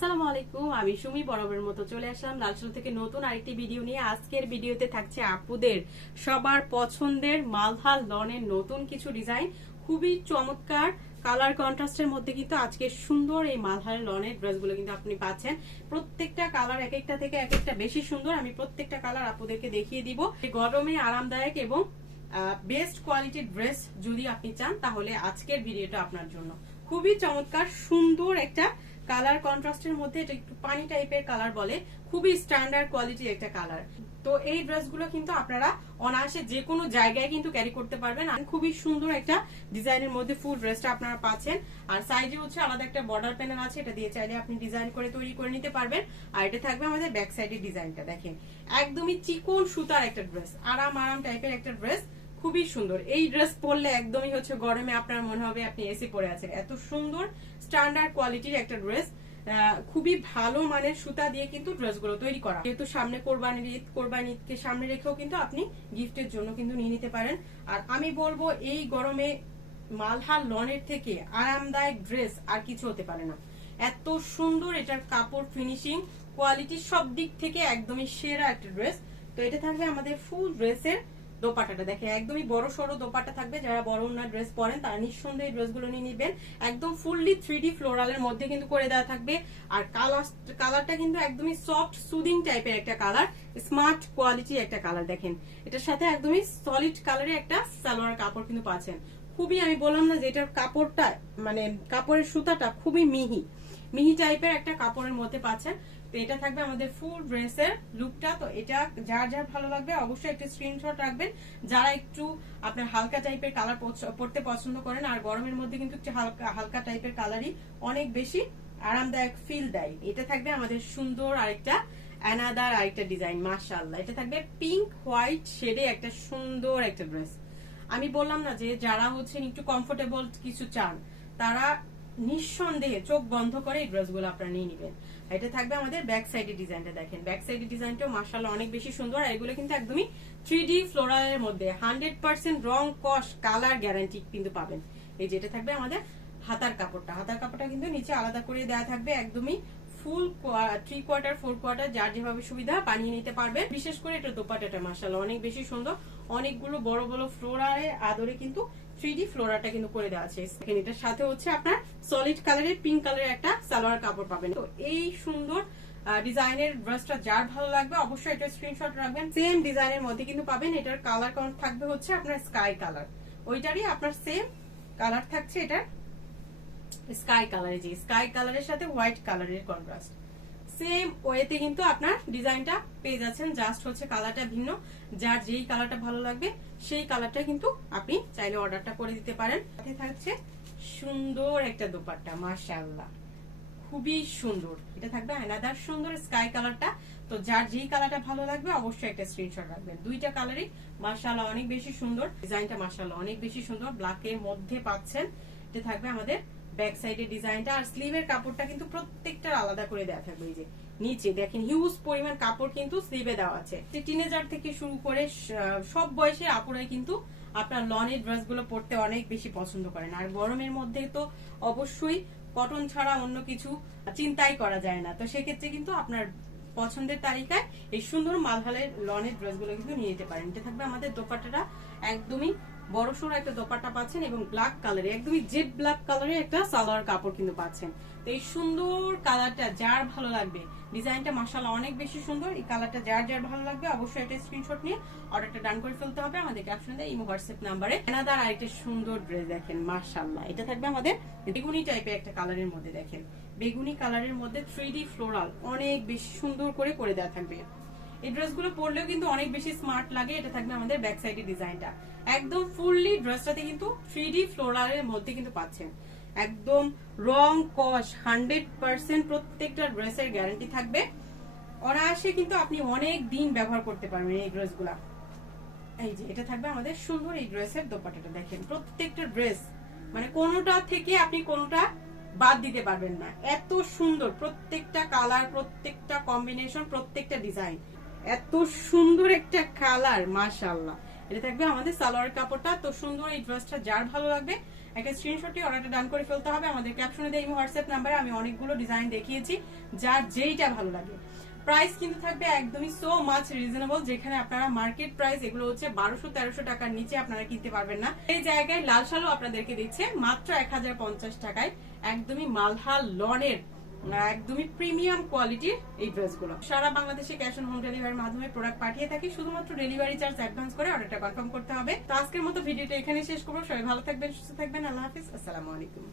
আসসালামু আলাইকুম, আমি সুমি বরাবরের মতো চলে আসলাম লালচুল থেকে নতুন আরেকটি ভিডিও নিয়ে। আজকের ভিডিওতে থাকছে আপুদের সবার পছন্দের মালহাল লনের নতুন কিছু ডিজাইন। খুবই চমৎকার কালার কন্ট্রাস্টের মধ্যে কিন্তু আজকে সুন্দর এই মালহাল লনের ড্রেসগুলো কিন্তু আপনি পাচ্ছেন। প্রত্যেকটা কালার এক একটা থেকে এক একটা বেশি সুন্দর। আমি প্রত্যেকটা কালার আপুদেরকে দেখিয়ে দিব। গরমে আরামদায়ক এবং বেস্ট কোয়ালিটির ড্রেস যদি আপনি চান, তাহলে আজকের ভিডিওটা আপনার জন্য। খুবই চমৎকার, সুন্দর একটা কালার কন্ট্রাস্টের মধ্যে এটা একটু পানি টাইপের কালার বলে, খুবই স্ট্যান্ডার্ড কোয়ালিটির একটা কালার তো এই ড্রেসগুলো কিন্তু আপনারা অনায়াসে যে কোনো জায়গায় কিন্তু ক্যারি করতে পারবেন। আর খুবই সুন্দর একটা ডিজাইনের মধ্যে ফুল ড্রেসটা আপনারা পাচ্ছেন। আর সাইজে হচ্ছে আলাদা একটা বর্ডার প্যানেল আছে, এটা দিয়ে চাইলে আপনি ডিজাইন করে তৈরি করে নিতে পারবেন। আর এটা থাকবে আমাদের ব্যাক সাইডের ডিজাইনটা দেখেন। একদমই চিকন সুতার একটা ড্রেস আরাম আরাম টাইপের একটা ড্রেস খুবই সুন্দর। এই ড্রেস পরলে একদমই হচ্ছে গরমে আপনার মনে হবে আপনি এসি পরে আছেন। এত সুন্দর স্ট্যান্ডার্ড কোয়ালিটির একটা ড্রেস খুবই ভালো মানের সুতা দিয়ে কিন্তু ড্রেসগুলো তৈরি করা। যেহেতু সামনে কোরবানির ঈদ কোরবানি ঈদকে সামনে রেখেও কিন্তু আপনি গিফটের জন্য কিন্তু নিয়ে নিতে পারেন। আর আমি বলব, এই গরমে মালহার লনের থেকে আরামদায়ক ড্রেস আর কিছু হতে পারে না। এত সুন্দর এটার কাপড় ফিনিশিং কোয়ালিটি সব দিক থেকে একদমই সেরা একটা ড্রেস তো এটা থাকবে আমাদের ফুল ড্রেসের দোপাটাটা দেখে একদমই বড় সড়ো দোপাটা থাকবে। যারা বড় ওনার ড্রেস পরেন, তারা নিঃসন্দেহে ড্রেসগুলো নিয়ে নিবেন। একদম ফুললি থ্রি ডি ফ্লোরালের মধ্যে কিন্তু করে দেওয়া থাকবে। আর কালার কালারটা কিন্তু একদমই সফট সুদিং টাইপের একটা কালার স্মার্ট কোয়ালিটি একটা কালার দেখেন। এটার সাথে একদমই সলিড কালারের একটা সালোয়ার কাপড় কিন্তু পাচ্ছেন। খুবই আমি বললাম না যে এটার কাপড়টা মানে কাপড়ের সুতাটা খুবই মিহি। মিহি টাইপের একটা কাপড়ের মধ্যে পাচ্ছেন। তো এটা থাকবে আমাদের ফুল ড্রেসের লুকটা তো এটা যার যার ভালো লাগবে অবশ্যই একটা স্ক্রিনশট রাখবেন। যারা একটু আপনার হালকা টাইপের কালার পড়তে পছন্দ করেন, আর গরমের মধ্যে কিন্তু একটু হালকা হালকা টাইপের কালারই অনেক বেশি আরামদায়ক ফিল দেয়। এটা থাকবে আমাদের সুন্দর আরেকটা অ্যানাদার আরেকটা ডিজাইন মাশাআল্লাহ। এটা থাকবে পিঙ্ক হোয়াইট শেডে একটা সুন্দর একটা ড্রেস আমি বললাম না যে যারা হচ্ছেন একটু কমফোর্টেবল কিছু চান, তারা নিঃসন্দেহে চোখ বন্ধ করে এই ড্রেসগুলো আপনারা নিয়ে নেবেন। এটা থাকবে আমাদের ব্যাক সাইডের ডিজাইনটা দেখেন। ব্যাক সাইডের ডিজাইনটাও মার্শাল্লাহ অনেক বেশি সুন্দর, আর এগুলো কিন্তু একদমই থ্রি ডি ফ্লোরালের মধ্যে। হান্ড্রেড পার্সেন্ট রং, কস কালার গ্যারান্টি কিন্তু পাবেন। এই যেটা থাকবে আমাদের হাতার কাপড়টা। হাতার কাপড়টা কিন্তু নিচে আলাদা করে দেওয়া থাকবে, একদমই full three quarter four quarter যার যেভাবে সুবিধা বানিয়ে নিতে পারবে বিশেষ করে এটা দোপাটাটা মাসাল অনেক বেশি সুন্দর। অনেকগুলো বড় বড় ফ্লোরারে আদরে কিন্তু থ্রি ডি ফ্লোরাটা কিন্তু করে দেওয়া আছে। এটার সাথে হচ্ছে আপনার সলিড কালারের পিঙ্ক কালারের একটা সালোয়ার কাপড় পাবেন। তো এই সুন্দর ডিজাইনের ড্রেসটা যার ভালো লাগবে অবশ্যই এটা স্ক্রিনশট রাখবেন। সেম ডিজাইনের মধ্যে কিন্তু পাবেন, এটার কালার কাউন্ট থাকবে হচ্ছে আপনার স্কাই কালার ওইটারই আপনার সেম কালার থাকছে এটার স্কাই কালারে যে স্কাই কালারের সাথে হোয়াইট কালারের কন্ট্রাস্ট সেম ওয়েতে কিন্তু আপনার ডিজাইনটা পেয়ে যাচ্ছেন। জাস্ট হচ্ছে কালারটা ভিন্ন। যার যেই কালারটা ভালো লাগবে, সেই কালারটা কিন্তু আপনি চাইলে অর্ডারটা করে দিতে পারেন। সাথে থাকছে সুন্দর একটা দোপাট্টা, মাশাআল্লাহ। খুবই সুন্দর। এটা থাকবে আনাদার সুন্দর স্কাই কালারটা তো যার যেই কালারটা ভালো লাগবে, অবশ্যই একটা স্ক্রিনশট রাখবেন। দুইটা কালারই মাশাআল্লাহ অনেক বেশি সুন্দর। ডিজাইনটা মাশাআল্লাহ অনেক বেশি সুন্দর। ব্ল্যাকের মধ্যে পাচ্ছেন। এটা থাকবে আমাদের ব্যাক সাইডের ডিজাইনটা আর স্লিভের কাপড়টা কিন্তু প্রত্যেকটার আলাদা করে থাকবে। এই যে নিচে দেখেন হিউজ পরিমাণ কাপড় কিন্তু স্লিভে দেওয়া আছে। টিনেজার থেকে শুরু করে সব বয়সের আপুরাই কিন্তু আপনার লনের পরতে অনেক বেশি পছন্দ করেন। আর গরমের মধ্যে তো অবশ্যই কটন ছাড়া অন্য কিছু চিন্তাই করা যায় না। তো সেক্ষেত্রে কিন্তু আপনার পছন্দের তালিকায় এই সুন্দর মালহালের লনের ড্রেসগুলো কিন্তু নিয়ে যেতে পারেন। এটা থাকবে আমাদের দোপাট্টাটা একদমই বড় সড়ো একটা দোপাট্টা পাচ্ছেন এবং ব্ল্যাক কালারে একদমই জেড ব্ল্যাক কালারের একটা সালোয়ার কাপড় কিন্তু পাচ্ছেন। তো এই সুন্দর কালারটা যার ভালো লাগবে, ডিজাইনটা মাসাল্লাহ অনেক বেশি সুন্দর, এই কালারটা যার যার ভালো লাগবে অবশ্যই একটা স্ক্রিনশট নিয়ে অর্ডারটা ডান করে ফেলতে হবে। আমাদের ক্যাপশন দেয়, ইমো, হোয়াটসঅ্যাপ নাম্বারে। এনাদার আরেকটা সুন্দর ড্রেস দেখেন মাসাল্লাহ এটা থাকবে আমাদের বেগুনি টাইপের একটা কালারের মধ্যে দেখেন। বেগুনি কালারের মধ্যে থ্রি ফ্লোরাল অনেক বেশি সুন্দর করে করে দেওয়া থাকবে। এই ড্রেসগুলো পরলেও কিন্তু অনেক বেশি স্মার্ট লাগে, এটা থাকবে আমাদের ব্যাক সাইডের ডিজাইনটা। একদম ফুললি ড্রেসটাতে কিন্তু থ্রি ডি ফ্লোরালের মধ্যে কিন্তু পাচ্ছেন। একদম রং কস, হান্ড্রেড পার্সেন্ট প্রত্যেকটা ড্রেসের গ্যারান্টি থাকবে। অনায়াসে কিন্তু আপনি অনেক দিন ব্যবহার করতে পারবেন এই ড্রেসগুলা। এই যে, এটা থাকবে আমাদের সুন্দর এই ড্রেসের দোপাটাটা দেখেন। প্রত্যেকটা ড্রেস মানে কোনোটা থেকে আপনি কোনোটা বাদ দিতে পারবেন না। এত সুন্দর, প্রত্যেকটা কালার, প্রত্যেকটা কম্বিনেশন, প্রত্যেকটা ডিজাইন। এত সুন্দর একটা কালার মাশাল্লাহ এটা থাকবে আমাদের সালোয়ার কাপড়টা। তো সুন্দর এই ড্রেসটা, যার ভালো লাগবে, একটা স্ক্রিনশটটি অর্ডারটা ডান করে ফেলতে হবে। আমাদের ক্যাপশনে দেয় হোয়াটসঅ্যাপ নাম্বারে আমি অনেকগুলো ডিজাইন দেখিয়েছি, যার যেইটা ভালো লাগে। প্রাইস কিন্তু থাকবে একদমই সো মাচ রিজনেবল যেখানে আপনারা মার্কেট প্রাইস এগুলো হচ্ছে বারোশো, তেরোশো টাকার নিচে আপনারা কিনতে পারবেন না। এই জায়গায় লাল শালও আপনাদেরকে দিচ্ছে, মাত্র এক হাজার পঞ্চাশ টাকায়, একদমই মালহাল লনের। একদমই প্রিমিয়াম কোয়ালিটির এই ড্রেসগুলো সারা বাংলাদেশে ক্যাশ অন হোম ডেলিভারির মাধ্যমে প্রোডাক্ট পাঠিয়ে থাকি, শুধুমাত্র ডেলিভারি চার্জ অ্যাডভান্স করে অর্ডারটা কনফার্ম করতে হবে। তো আজকের মতো ভিডিওটা এখানে শেষ করব। সবাই ভালো থাকবেন, সুস্থ থাকবেন। আল্লাহ হাফিজ। আসসালামু আলাইকুম।